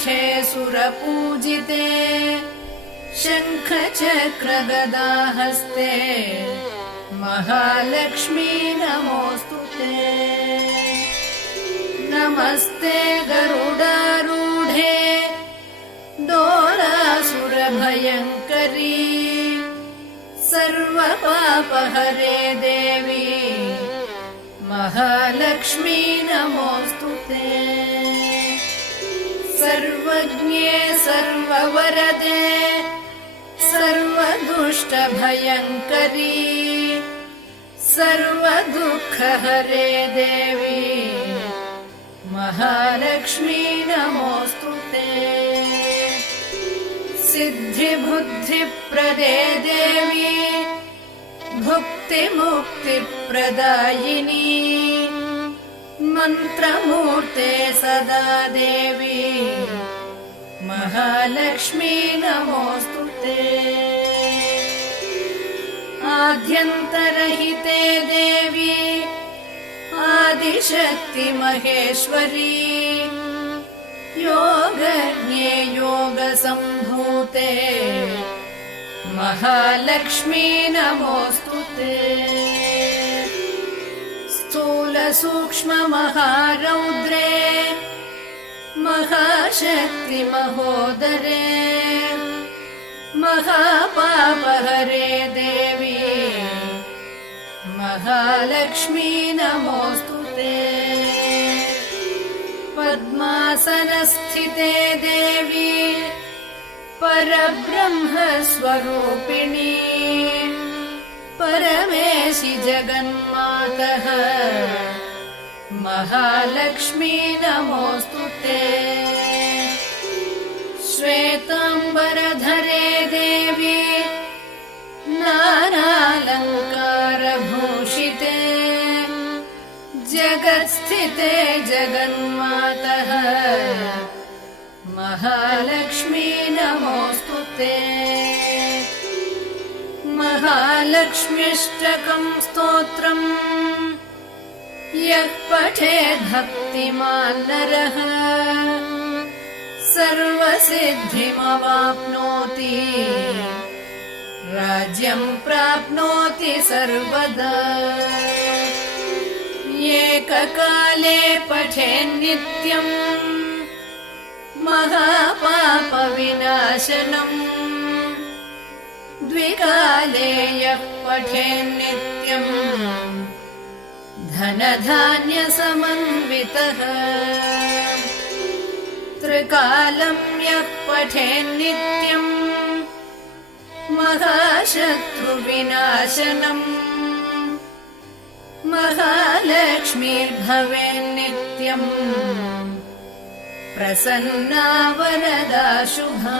पीठे सुरपूजिते शङ्खचक्रगदाहस्ते महालक्ष्मी नमोऽस्तुते। नमस्ते गरुडारूढे डोलासुरभयङ्करी सर्वपापहरे देवी महालक्ष्मी नमोऽस्तुते। सर्वज्ञे सर्ववरदे सर्वदुष्टभयङ्करी सर्वदुःखहरे देवी महालक्ष्मी नमोऽस्तुते। सिद्धिबुद्धिप्रदे देवी भुक्तिमुक्तिप्रदायिनी मन्त्रमूर्ते सदा देवी महालक्ष्मी नमोऽस्तुते। आद्यन्तरहिते देवी आदिशक्ति महेश्वरी योगज्ञे योगसम्भूते महालक्ष्मी नमोऽस्तुते। स्थूलसूक्ष्ममहारौद्रे महाशक्ति महोदरे महापापहरे देवी महालक्ष्मी नमोऽस्तुते। पद्मासनस्थिते देवी परब्रह्मस्वरूपिणी परमेशि जगन्मातः महालक्ष्मी नमोऽस्तुते। श्वेताम्बरधरे देवी नानालङ्कारभूषिते जगत्स्थिते जगन्मातः महालक्ष्मी नमोऽस्तुते। महालक्ष्म्यष्टकं स्तोत्रम् यः पठेत् भक्तिमान् नरः सर्वसिद्धिमवाप्नोति राज्यं प्राप्नोति सर्वदा। एककाले पठेन्नित्यम् महापापविनाशनम् द्विकाले यः पठेन्नित्यम् धनधान्यसमन्वितः त्रिकालं यः पठेन्नित्यम् महाशत्रुविनाशनम् महालक्ष्मीर्भवेन्नित्यम् प्रसन्ना वरदा शुभा।